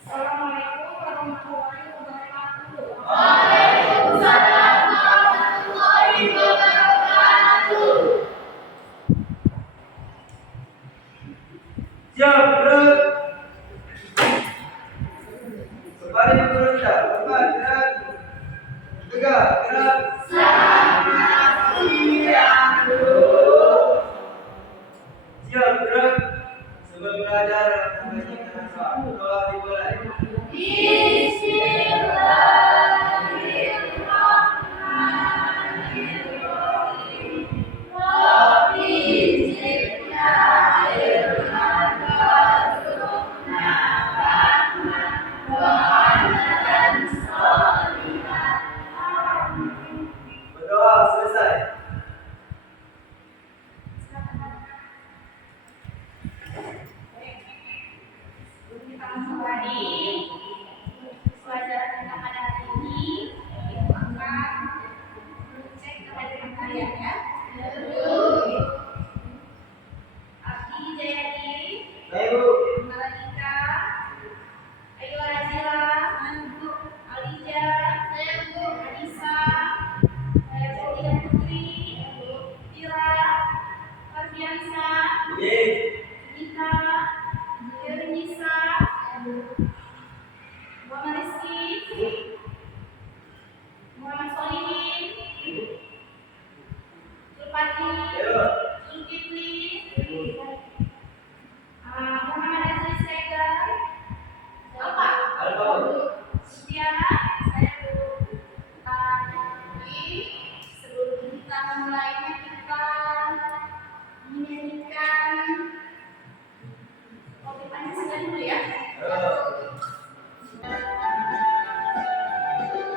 Assalamualaikum warahmatullahi wabarakatuh. Waalaikumsalam warahmatullahi wabarakatuh. Siap, gerak. Kembali berentak. Cepat, gerak. Tegak, gerak. Selamat siang, Bu. Siap, gerak. Sebelum belajar, telah dimulai. Bismillahirrahmanirrahim. Rabbi zidna ilman warzuqna fahman wa amalan sholihan. Berdoa selesai. Sebelum kita mulai pelajaran kita pada hari ini, kita akan cek kehadiran kalian ya. Abdi Jayadi, Baik, Bu. Malika, Ayu Azila, Alija, Anissa, Jodina Putri, Tira, Fardiansa, Ye. Nita, Yernisa, Muhammad Rizky, Muhammad Solihin, Zulfati, Ayo. Zulkifli, Muhammad Azri Segar, Bapak, Alfa. Sutiana, saya Bu. Jadi sebelum kita memulainya kita menyanyikan kopi Pancasila dulu ya.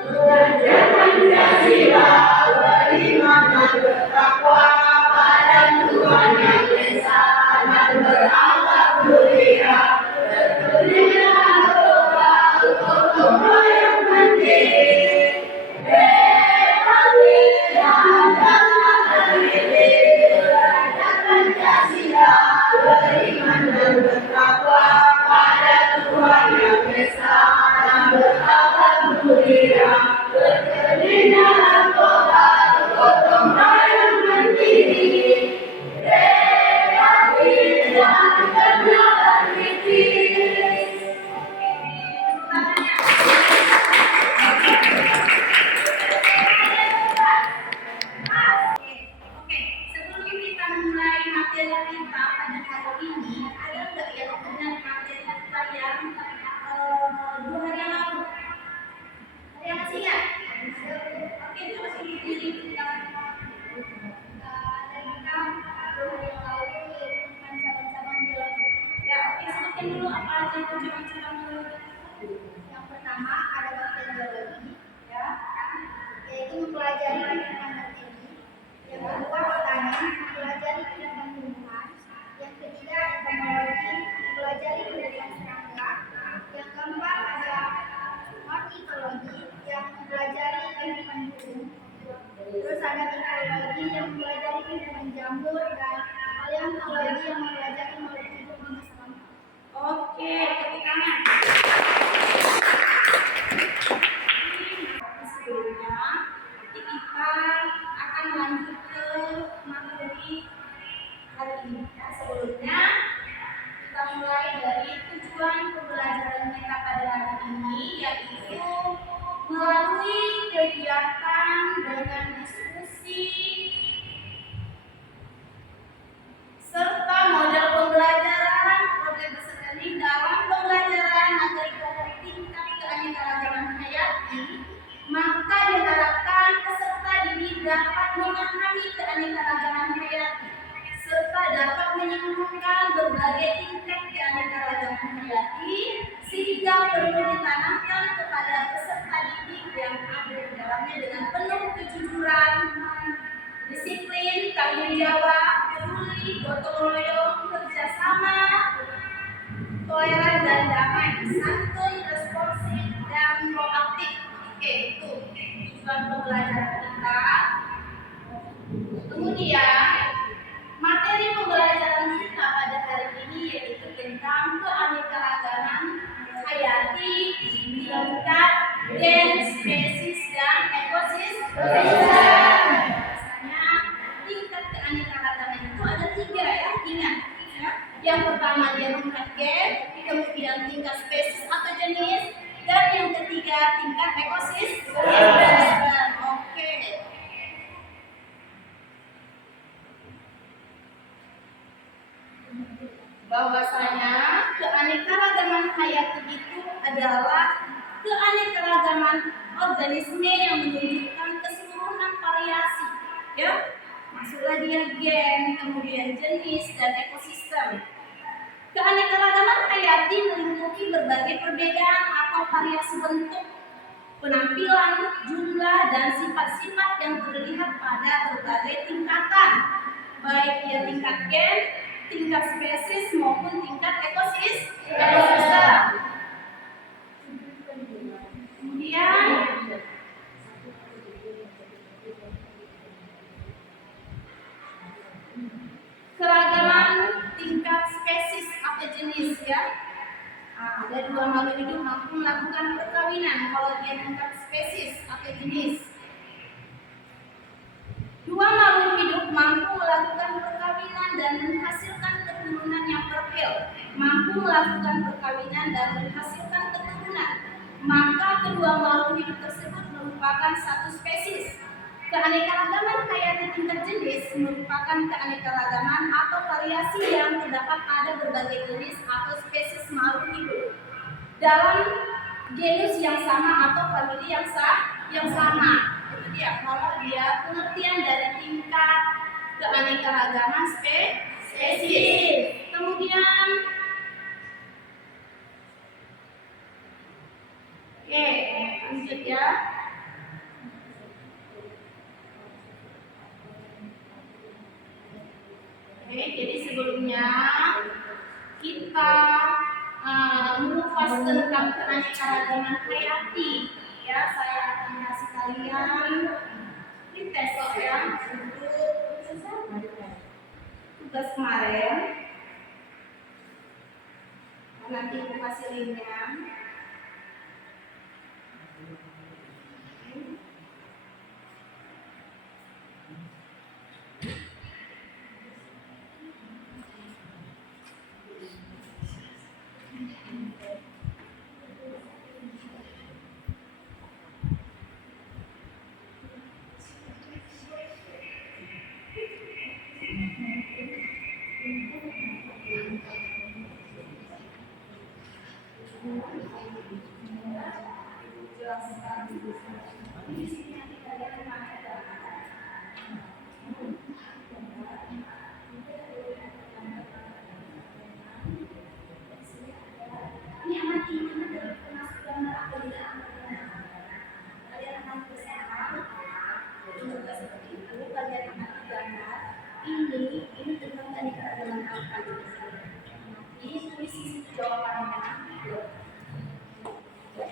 Belajar Pancasila, beriman dan bertakwa pada Tuhan Yang Esa dan berakhlak mulia, berdirilah gotong royong mandiri, berbaktilah dalam mendidik. Belajar Pancasila, beriman dan bertakwa pada Tuhan Yang Esa dan berakhlak mulia, berdirilah gotong royong mandiri, berbaktilah dalam mendidik. Oke, sebelum kita mulai materi kita pada hari ini, ada nggak yang dengan materi kita yang 2 hari yang lalu? Ada yang masih ingat? Oke, coba sini diri kita. Dan kita 2 hari yang lalu menemukan cabang-cabang biologi. Ya, oke, sebutkan dulu apa aja itu cabang-cabang biologi. Yang pertama ada bakteriologi, Ya, yaitu mempelajari kehidupan bakteri. Yang kedua botani, mempelajari kehidupan tumbuhan. Yang ketiga entomologi, mempelajari kehidupan serangga. Yang keempat ada ornitologi, yang mempelajari kehidupan burung. Terus ada ekologi yang mempelajari kehidupan jamur, dan paleontologi yang mempelajari makhluk hidup di masa lampau. oke, tepuk tangan. Sebelumnya, kita akan lanjut ke materi hari ini. Ya, sebelumnya kita mulai dari tujuan pembelajaran kita pada hari ini, yaitu melalui kegiatan dengan diskusi serta model pembelajaran program peserta learning dalam pembelajaran materi pokok tingkat keanekaragaman hayati, maka diharapkan peserta didik dapat memahami keanekaragaman hayati serta dapat menyembuhkan berbagai tingkat keanekaragaman hayati sehingga perlu ditanamkan kepada peserta didik yang ada di dalamnya dengan penuh kejujuran, disiplin, tanggung jawab, peduli, gotong royong, kerjasama, toleran dan damai, santun, responsif, dan proaktif. Oke, itu tujuan pembelajaran kita. Kemudian materi pembelajaran kita pada hari ini yaitu tentang keanekaragaman hayati tingkat gen, spesies, dan ekosistem. Biasanya tingkat keanekaragaman itu ada 3 ya, ingat. Ya. Yang pertama dia tingkat gen, kemudian tingkat spesies atau jenis, dan yang ketiga tingkat ekosistem. Oke. Bahwasanya keanekaragaman hayati itu adalah keanekaragaman organisme yang menunjukkan keseluruhan variasi, ya. Masuklah dia gen, kemudian jenis dan ekosistem. Keanekaragaman hayati meliputi berbagai perbedaan atau variasi bentuk, penampilan, jumlah, dan sifat-sifat yang terlihat pada berbagai tingkatan, baik dia tingkat gen, tingkat spesies maupun tingkat ekosistem. Kemudian keragaman tingkat spesies atau jenis ya. Ada 2 makhluk hidup mampu melakukan perkawinan kalau dia tingkat spesies atau jenis. 2 makhluk hidup mampu melakukan perkawinan dan menghasilkan keturunan yang fertil. Mampu melakukan perkawinan dan menghasilkan keturunan. Maka kedua makhluk hidup tersebut merupakan satu spesies. Keanekaragaman hayati tingkat jenis merupakan keanekaragaman atau variasi yang terdapat pada berbagai jenis atau spesies makhluk hidup dalam genus yang sama atau famili yang sama. Itu dia kalau dia pengertian dari tingkat keanekaragaman spesies. Kemudian oke, lanjut ya. Oke, jadi sebelumnya kita mengupas tentang keanekaragaman hayati. Ya, saya akan kasih kalian di besok ya untuk tugas kemarin. Nanti aku kasih linknya. Ini tentang keanekaragaman apa? Ini tulis jawabannya.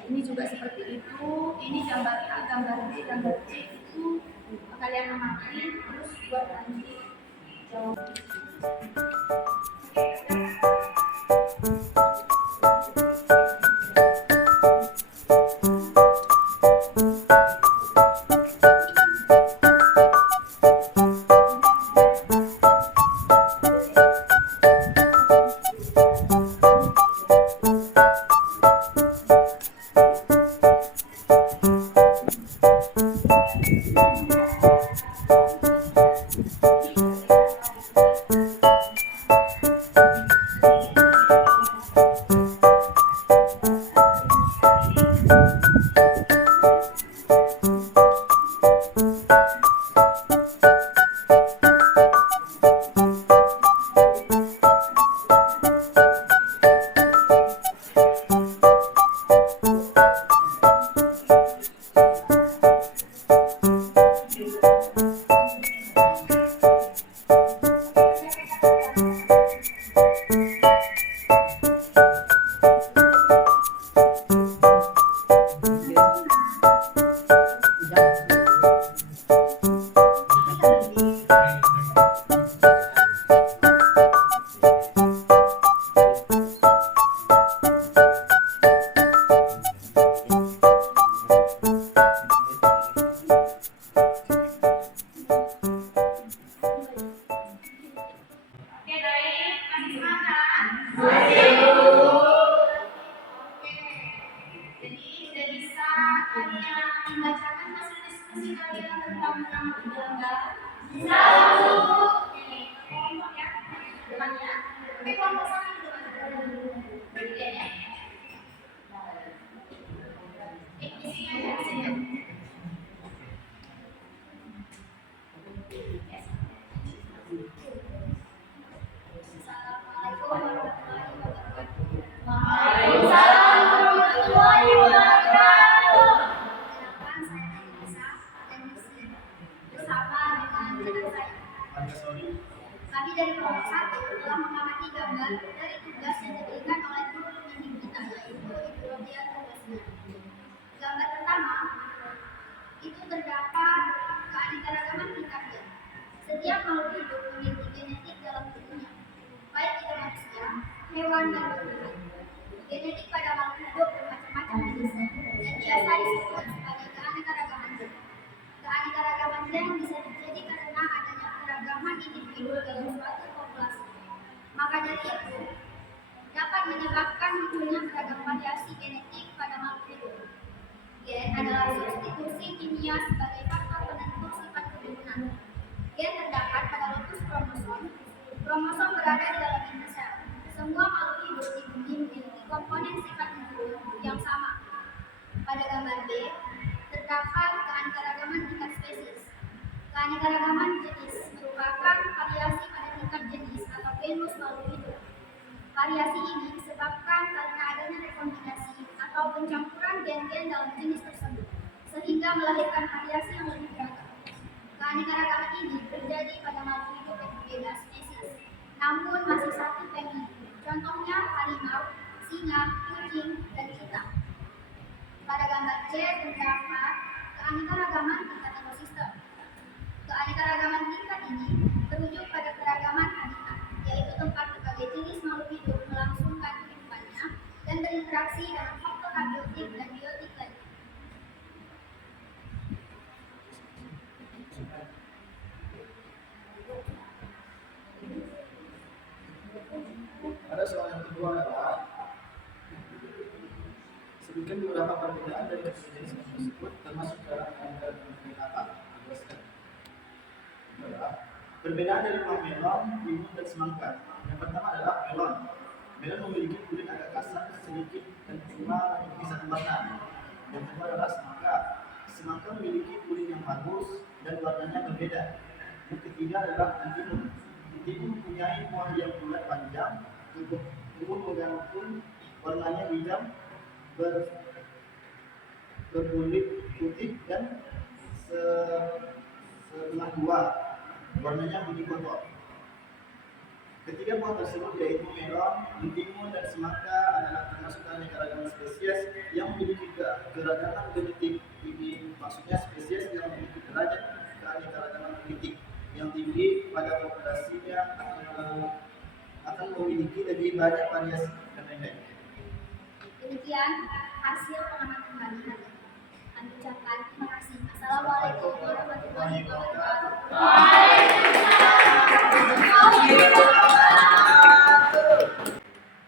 Ini juga seperti itu. Ini gambar A, gambar B, gambar C itu kalian amati terus buat nanti jawab. Jadi tidak bisa hanya membacakan hasil diskusi kalian tentang mengamati gambar. Bisa. Oke, kelompok ya depannya. Tapi kelompok satu juga ada. Bertiga ya. Isinya ya, isinya. Assalamualaikum warahmatullahi wabarakatuh. Waalaikumsalam warahmatullahi wabarakatuh. Perkenalkan, saya Anissa dan Yusi bersama dengan rekan saya. Kami dari kelompok 1 telah mengamati gambar dari tugas yang diberikan oleh guru pembimbing kita, yaitu Ibu Rodia tugasnya. Gambar pertama itu terdapat keanekaragaman tingkat gen. Setiap makhluk hidup memiliki genetik dalam tubuhnya, baik itu manusia, hewan, dan tumbuhan. Genetik pada makhluk hidup bermacam-macam jenis dan biasa disebut sebagai keanekaragaman gen. Keanekaragaman gen bisa terjadi karena adanya keragaman individu dalam suatu populasi. Maka dari itu, dapat menyebabkan munculnya beragam variasi genetik pada makhluk hidup. Gen adalah substitusi kimia sebagai faktor penentu sifat keturunan. Gen terdapat pada lokus kromosom. Kromosom berada di dalam inti sel. Semua makhluk hidup di bumi memiliki komponen sifat individu yang sama. Pada gambar B, terdapat keanekaragaman tingkat spesies. Keanekaragaman jenis merupakan variasi pada tingkat jenis atau genus makhluk hidup. Variasi ini disebabkan karena adanya rekombinasi atau pencampuran gen-gen dalam jenis tersebut, sehingga melahirkan variasi yang lebih beragam. Keanekaragaman ini terjadi pada makhluk hidup yang berbeda spesies, namun masih satu famili. Contohnya harimau, singa, kucing, dan cheetah. Pada gambar C terdapat keanekaragaman tingkat ekosistem. Keanekaragaman tingkat ini merujuk pada keragaman habitat, yaitu tempat berbagai jenis makhluk hidup melangsungkan kehidupannya dan berinteraksi dengan faktor abiotik dan biotik lain. Ada soal yang kedua adalah sebutkan beberapa perbedaan dari kedua jenis tersebut termasuk dalam keanekaragaman apa? Perbedaan dari melon, timun, dan semangka. Yang pertama adalah melon. Melon memiliki kulit agak kasar, sedikit dan cuma memiliki satu warna. Yang kedua adalah semangka. Semangka memiliki kulit yang bagus dan warnanya berbeda. Yang ketiga adalah timun. Timun mempunyai buah yang bulat panjang, tubuh menggantung, warnanya hitam, berkulit putih dan setengah dua. Warnanya biru kotor. Ketiga buah tersebut yaitu melon, timun, dan semangka adalah termasuk keanekaragaman spesies yang memiliki keragaman genetik. Ini maksudnya spesies yang memiliki derajat keanekaragaman genetik yang tinggi pada populasinya akan memiliki lebih banyak variasi dan lain-lain. Demikian hasil pengamatan kami hari ini. Kami ucapkan terima kasih. Assalamualaikum warahmatullahi wabarakatuh.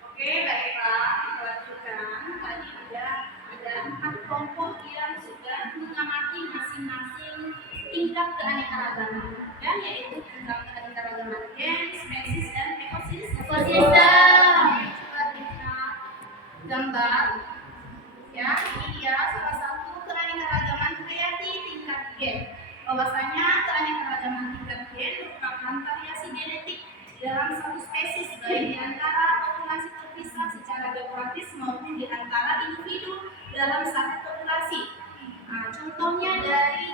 Oke, baiklah, kita lanjutkan. Tadi sudah ada 4 kelompok yang sudah mengamati masing-masing tingkat keanekaragaman, ya, yaitu tentang keanekaragaman gen, spesies, dan ekosistem. Coba lihat gambar, ya, ini dia salah satu keanekaragaman hayati tingkat gen. Bahwasanya keanekaragaman tingkat gen merupakan variasi genetik dalam satu spesies, baik di antara populasi terpisah secara geografis maupun di antara individu dalam satu populasi. Nah, contohnya dari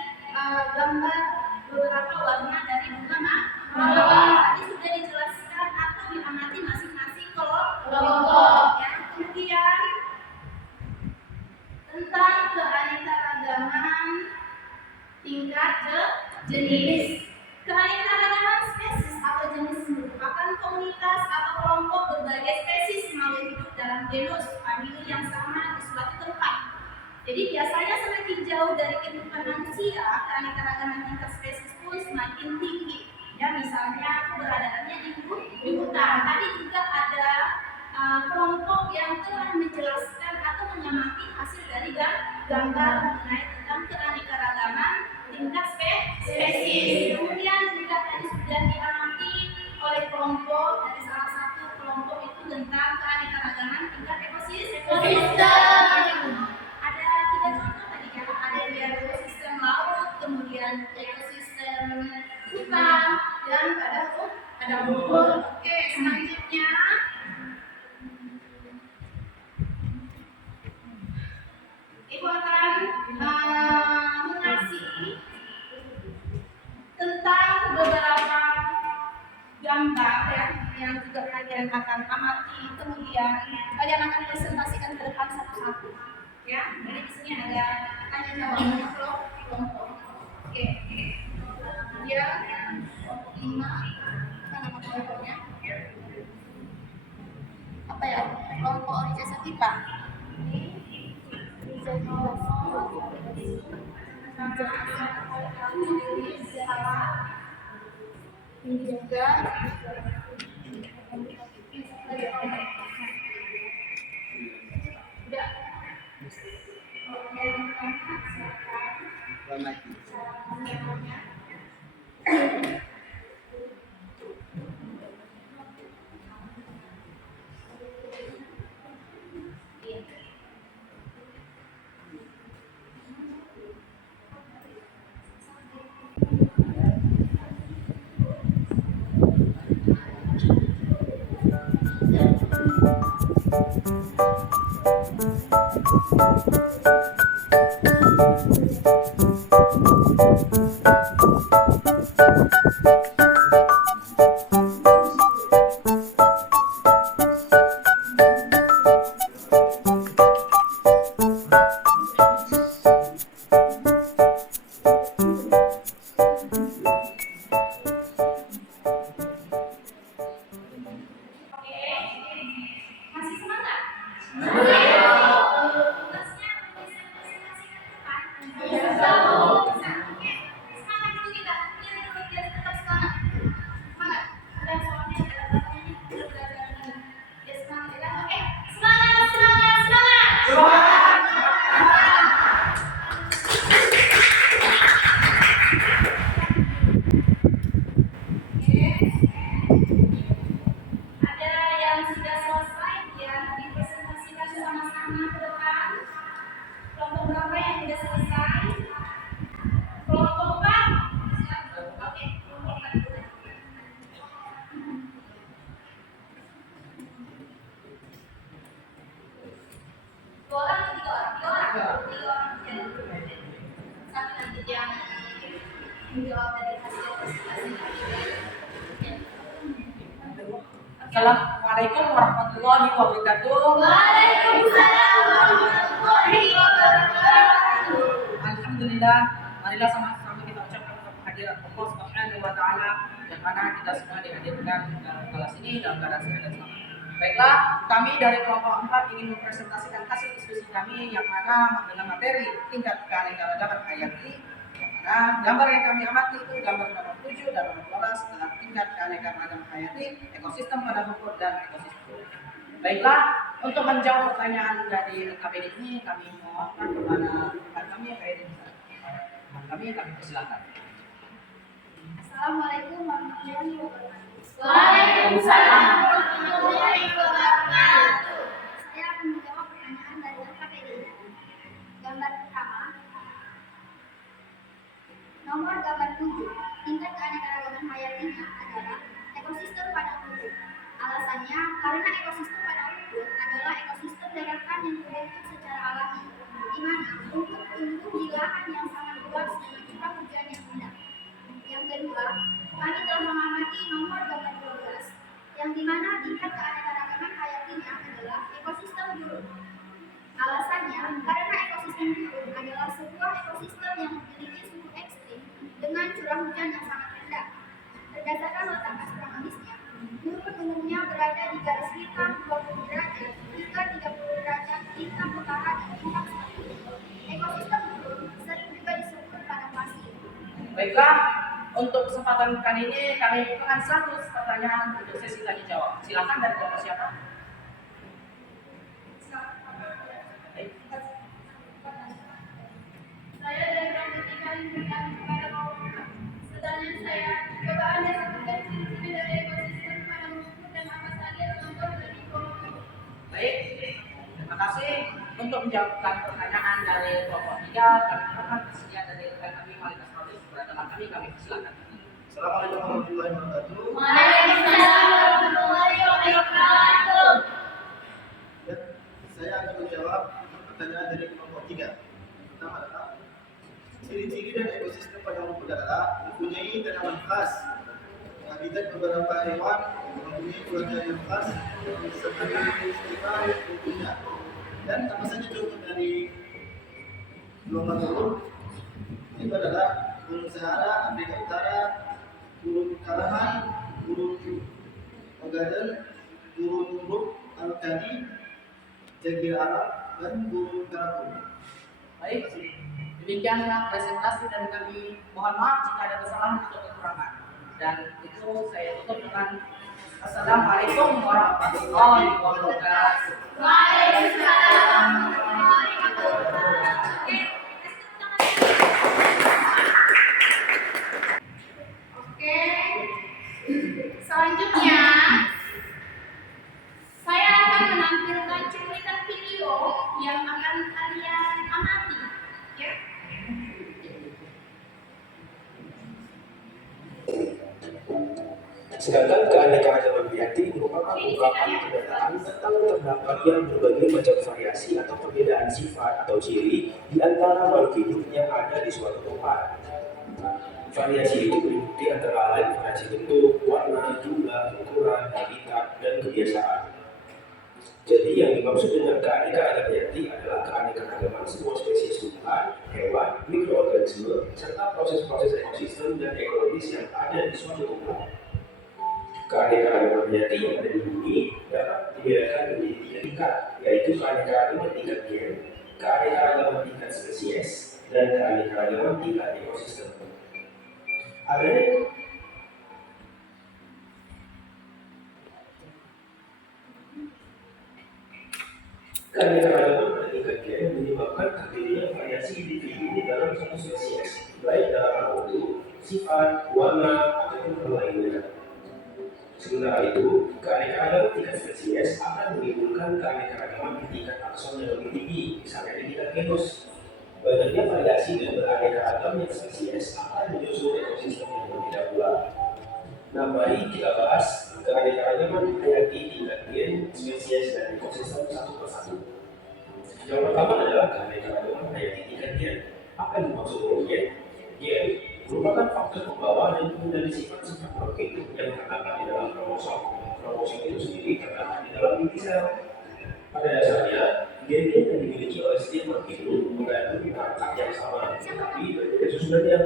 gambar beberapa warna dari bunga mawar tadi sudah dijelaskan atau diamati masing-masing kelompok. Ya, kemudian tentang keanekaragaman tingkat jenis. Keanekaragaman spesies atau jenis merupakan komunitas atau kelompok berbagai spesies makhluk hidup dalam genus famili yang sama di suatu tempat. Jadi biasanya semakin jauh dari kehidupan manusia, keanekaragaman tingkat spesies pun semakin tinggi. Ya, misalnya keberadaannya di hutan. Tadi juga ada kelompok yang telah menjelaskan atau mengamati hasil dari gambar mengenai tentang keanekaragaman tingkat spesies. Kemudian juga tadi sudah diamati oleh kelompok, dari salah satu kelompok itu tentang keanekaragaman tingkat ekosistem. Ada 3 contoh tadi ya, ada dia ekosistem laut, kemudian ekosistem hutan, dan ada rumput. Oke, selanjutnya Ibu akan mengasih tentang beberapa gambar ya, yang juga kalian akan amati, kemudian kalian akan presentasikan ke depan satu-satu. Ya, jadi di sini ada tanya jawab kelompok. Oke. Dia kelompok 5. Apa nama kelompoknya? Apa ya? Kelompok Orijasa Tipa. Ini juga masih semangat? Tugasnya bisa presentasikan ke depan? Bisa. Oke, semangat dulu kita. Biar tetap semangat. Semangat. Udah soalnya ada belakangnya nih, udah belajar ini. Ya semangat ya. Oke, semangat, semangat, semangat. Ada yang sudah selesai ya, dipresentasikan sama-sama ke depan. Kelompok berapa yang sudah selesai? Kelompok 4. Oke, kelompok 4 dulu. Dua orang atau 3 orang? 3 orang. 3 orang. Satu nanti yang menjawab dari hasil presentasi. Assalamualaikum warahmatullahi wabarakatuh. Waalaikumsalam warahmatullahi wabarakatuh. Alhamdulillah, marilah sama-sama kita ucapkan kehadiran Allah Subhanahu wa taala yang mana kita semua dihadirkan dalam kelas ini dalam keadaan sehat dan selamat. Baiklah, kami dari kelompok 4 ingin mempresentasikan hasil diskusi kami yang mana dengan materi tingkat keanekaragaman hayati. Nah, gambar yang kami amati itu gambar nomor 7 dan nomor 12 tentang tingkat keanekaragaman hayati, ekosistem pada rumput dan ekosistem. Baiklah, untuk menjawab pertanyaan dari KPD ini kami mohonkan kepada rekan kami yang ada di sana. Kami persilakan. Assalamualaikum warahmatullahi wabarakatuh. Waalaikumsalam warahmatullahi wabarakatuh. Saya akan menjawab pertanyaan dari LKPD. Gambar pertama, nomor gambar 7. Tingkat keanekaragaman hayatinya adalah ekosistem padang rumput. Alasannya karena ekosistem padang rumput adalah ekosistem daratan yang terbentuk secara alami, di mana rumput tumbuh di lahan yang sangat luas dengan curah hujan yang rendah. Yang kedua, kami telah mengamati nomor gambar 12, yang di mana tingkat keanekaragaman hayatinya adalah ekosistem gurun. Alasannya karena ekosistem gurun adalah sebuah ekosistem yang memiliki suhu ekstrim dengan curah hujan yang sangat rendah. Berdasarkan letak astronomisnya, gurun umumnya berada di garis hitam 20 derajat hingga 30 derajat bintang utara dan bintang selatan. Ekosistem gurun sering juga disebut padang pasir. Baiklah, untuk kesempatan kali ini kami bukakan satu pertanyaan untuk sesi tanya jawab. Silakan dari kelompok siapa? untuk menjawabkan pertanyaan dari kelompok 3, kami mohon kesediaan dari rekan kami Malika Saudi kepada kami silakan. Assalamualaikum warahmatullahi wabarakatuh. Waalaikumsalam warahmatullahi wabarakatuh. Ya, saya akan menjawab pertanyaan dari kelompok 3. Pertama adalah ciri-ciri dan ekosistem pada rumput adalah mempunyai tanaman khas, habitat beberapa hewan, mempunyai cuaca yang khas, serta istimewa rumputnya. Dan apa saja contoh dari gelombang turun itu adalah burung Sahara, Afrika Utara, burung Karaman, burung Ogaden, burung Ruk, Al-Kani, Jagir Arab, dan burung Karakum. Baik, demikianlah presentasi dari kami. Mohon maaf jika ada kesalahan atau kekurangan. Dan itu saya tutup dengan Assalamualaikum warahmatullahi wabarakatuh. Waalaikumsalam warahmatullahi wabarakatuh. Oke, selanjutnya saya akan menampilkan cuplikan video yang akan kalian amati, ya. Sedangkan keanekaragaman hayati merupakan ungkapan kenyataan tentang terdapatnya berbagai macam variasi atau perbedaan sifat atau ciri di antara makhluk hidup yang ada di suatu tempat. Variasi itu meliputi antara lain variasi bentuk, warna, jumlah, ukuran, habitat, dan kebiasaan. Jadi yang dimaksud dengan keanekaragaman hayati adalah keanekaragaman sebuah spesies tumbuhan, hewan, mikroorganisme, serta proses-proses ekosistem dan ekologis yang ada di suatu tempat. Keanekaragaman hayati yang ada di bumi dapat dibedakan menjadi 3 tingkat, yaitu keanekaragaman tingkat gen, keanekaragaman tingkat spesies, dan keanekaragaman tingkat ekosistem. Adanya keanekaragaman pada tingkat gen menyebabkan terjadinya variasi individu di dalam satu spesies, baik dalam bentuk, sifat, warna, ataupun hal lainnya. Sementara itu, keanekaragaman tingkat spesies akan menimbulkan keanekaragaman di tingkat takson yang lebih tinggi, misalnya di tingkat genus. Banyaknya variasi dan beraneka-ragamnya spesies akan menyusul ekosistem yang berbeda pula. Nah, mari kita bahas keanekaragaman hayati tingkat gen, spesies, dan ekosistem satu persatu. Yang pertama adalah keanekaragaman hayati tingkat gen. Apa yang dimaksud dengan gen? Gen merupakan faktor pembawa dan pengendali sifat-sifat makhluk hidup yang terdapat di dalam kromosom. Kromosom itu sendiri terdapat di dalam inti sel. Pada dasarnya, gen-gen yang dimiliki oleh setiap makhluk hidup mengandung perangkat yang sama, tetapi berbeda susunannya.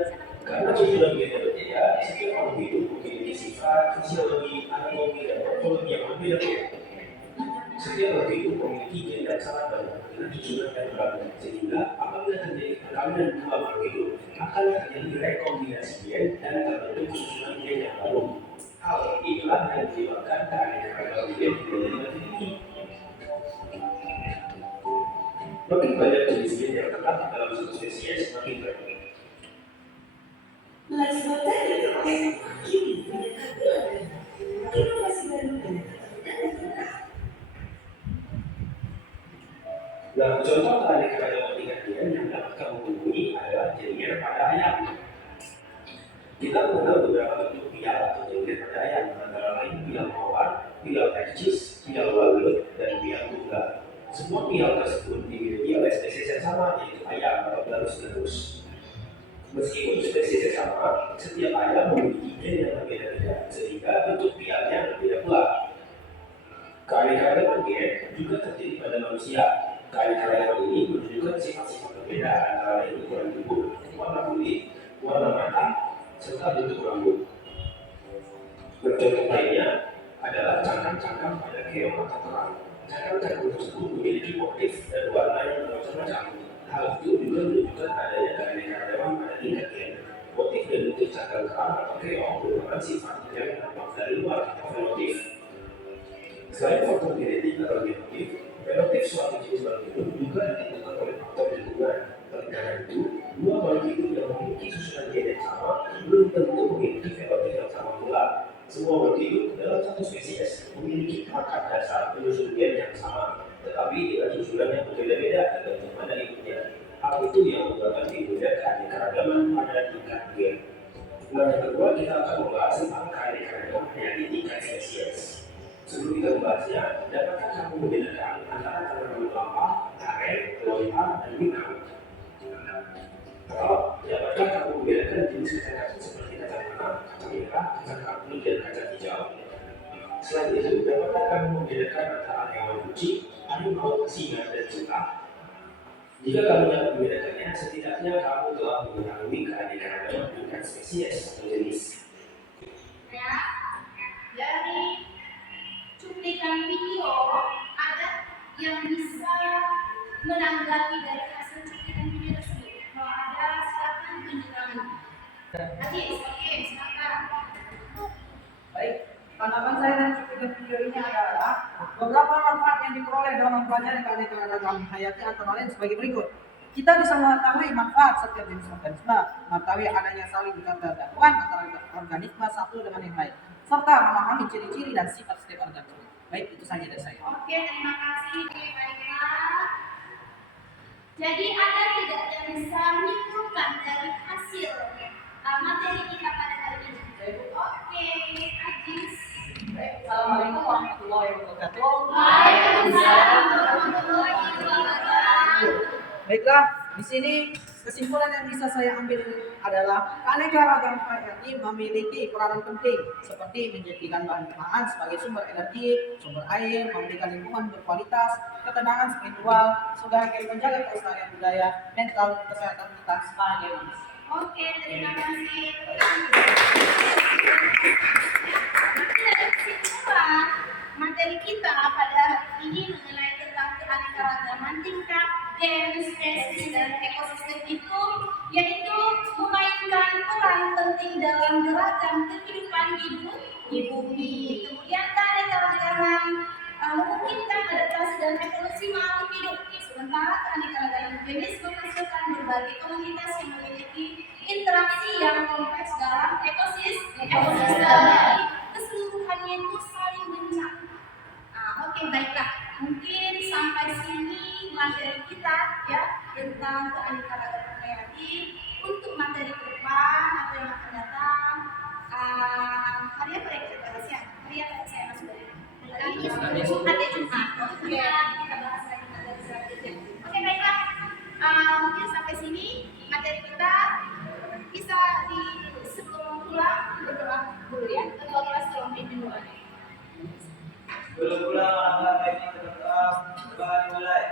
Karena susunan gen-gen berbeda, setiap makhluk hidup memiliki sifat, fisiologi, anatomi, dan morfologi yang berbeda. Setiap makhluk hidup memiliki gen yang sangat banyak dengan susunan yang berbeda, sehingga apabila terjadi perkawinan dua makhluk hidup, akan terjadi rekombinasi gen dan terbentuk susunan gen yang baru. Hal inilah yang menyebabkan keanekaragaman gen menjadi lebih tinggi. Makin banyak jenis gen yang terdapat dalam satu spesies, makin baik. Nah, contoh keanekaragaman tingkat gen yang dapat kamu temui adalah jengger pada ayam. Kita mengenal beberapa bentuk pial atau jengger pada ayam, antara lain pial mawar, pial percis, pial walet, dan pial tunggal. Semua pial tersebut dimiliki oleh spesies yang sama, yaitu ayam atau Gallus. Meskipun spesies yang sama, setiap ayam memiliki gen yang berbeda-beda, sehingga bentuk pialnya berbeda pula. Keanekaragaman gen juga terjadi pada manusia. Keanekaragaman ini menunjukkan sifat-sifat berbeda antara lain ukuran tubuh, warna kulit, warna mata, serta bentuk rambut. Contoh lainnya adalah cangkang-cangkang pada keong atau kerang. Cangkang-cangkang tersebut memiliki motif dan warna yang bermacam-macam. Hal itu juga menunjukkan adanya keanekaragaman pada tingkat gen. Motif dan bentuk cangkang kerang atau keong merupakan sifat yang tampak dari luar atau fenotif. Selain faktor genetik atau genotif, fenotif suatu jenis makhluk hidup juga ditentukan oleh faktor lingkungan. Oleh karena itu, dua makhluk hidup yang memiliki susunan gen yang sama belum tentu memiliki fenotif yang sama pula. Semua makhluk hidup dalam satu spesies memiliki perangkat dasar penyusun gen yang sama. tetapi dengan susunan yang berbeda-beda tergantung pada ibunya. Hal itu yang menyebabkan timbulnya keanekaragaman pada tingkat gen. Nah, yang kedua kita akan membahas tentang keanekaragaman hayati tingkat spesies. Sebelum kita membahasnya, dapatkah kamu membedakan antara tanaman kelapa, aren, lontar, dan pinang? Atau dapatkah kamu membedakan jenis kacang seperti kacang tanah, kacang merah, kacang kapur, dan kacang hijau? Selain itu, dapatkah kamu membedakan antara hewan kucing, harimau, singa, dan cita? Jika kamu dapat membedakannya, setidaknya kamu telah mengetahui keanekaragaman tingkat spesies atau jenis. Ya, dari cuplikan video ada yang bisa menanggapi dari hasil cuplikan video tersebut. Kalau ada, silakan tunjukkan. Aziz, oke, silakan. Baik, tanggapan saya dari cuplikan video ini adalah beberapa manfaat yang diperoleh dalam mempelajari keanekaragaman hayati antara lain sebagai berikut. Kita bisa mengetahui manfaat setiap jenis organisme, mengetahui adanya saling ketergantungan antara organisme satu dengan yang lain, serta memahami ciri-ciri dan sifat setiap organisme. Baik, itu saja dari saya. Oke, terima kasih. Baiklah. Jadi ada tidak yang bisa menyimpulkan dari hasil materi kita pada hari ini? Oke, Aziz. Assalamualaikum warahmatullahi wabarakatuh. Waalaikumsalam warahmatullahi wabarakatuh. Baiklah, di sini kesimpulan yang bisa saya ambil adalah keanekaragaman hayati memiliki peranan penting seperti menjadikan bahan pangan sebagai sumber energi, sumber air, memberikan lingkungan berkualitas, ketenangan spiritual, sebagai menjaga kelestarian budaya, mental, kesehatan kita sebagai manusia. Oke, terima kasih. Nanti dari kesimpulan materi kita pada hari ini mengenai tentang keanekaragaman tingkat gen, spesies, dan ekosistem itu, yaitu memainkan peran penting dalam beragam kehidupan hidup di bumi. Kemudian keanekaragaman memungkinkan adaptasi dan evolusi makhluk hidup. Sementara keanekaragaman jenis menghasilkan berbagai komunitas yang memiliki interaksi yang kompleks dalam ekosistem. Jadi keseluruhannya itu saling mencakup. Oke, baiklah. Mungkin sampai sini materi kita ya tentang keanekaragaman hayati. Untuk materi ke depan atau yang akan datang, hari apa ya kita bahas ya? Hari apa saya masuk dari hari Jumat. Oke, kita bahas lagi materi selanjutnya. Oke, baiklah. Mungkin sampai sini materi kita bisa di sebelum pulang berdoa dulu ya. Ketua kelas tolong pimpin doanya. Sebelum pulang malam hari ini berdoa, doa dimulai.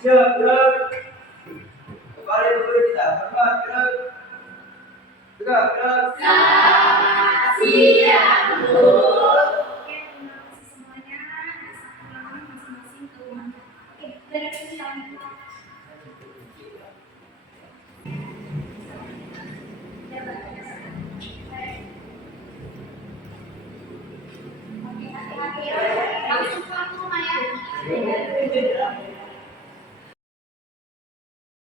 Siap, gerak. Kembali dulu kita, berdoa, gerak. Tegak, gerak. Oke, terima kasih semuanya. Bisa pulang masing-masing ke rumah. Oke, dari kita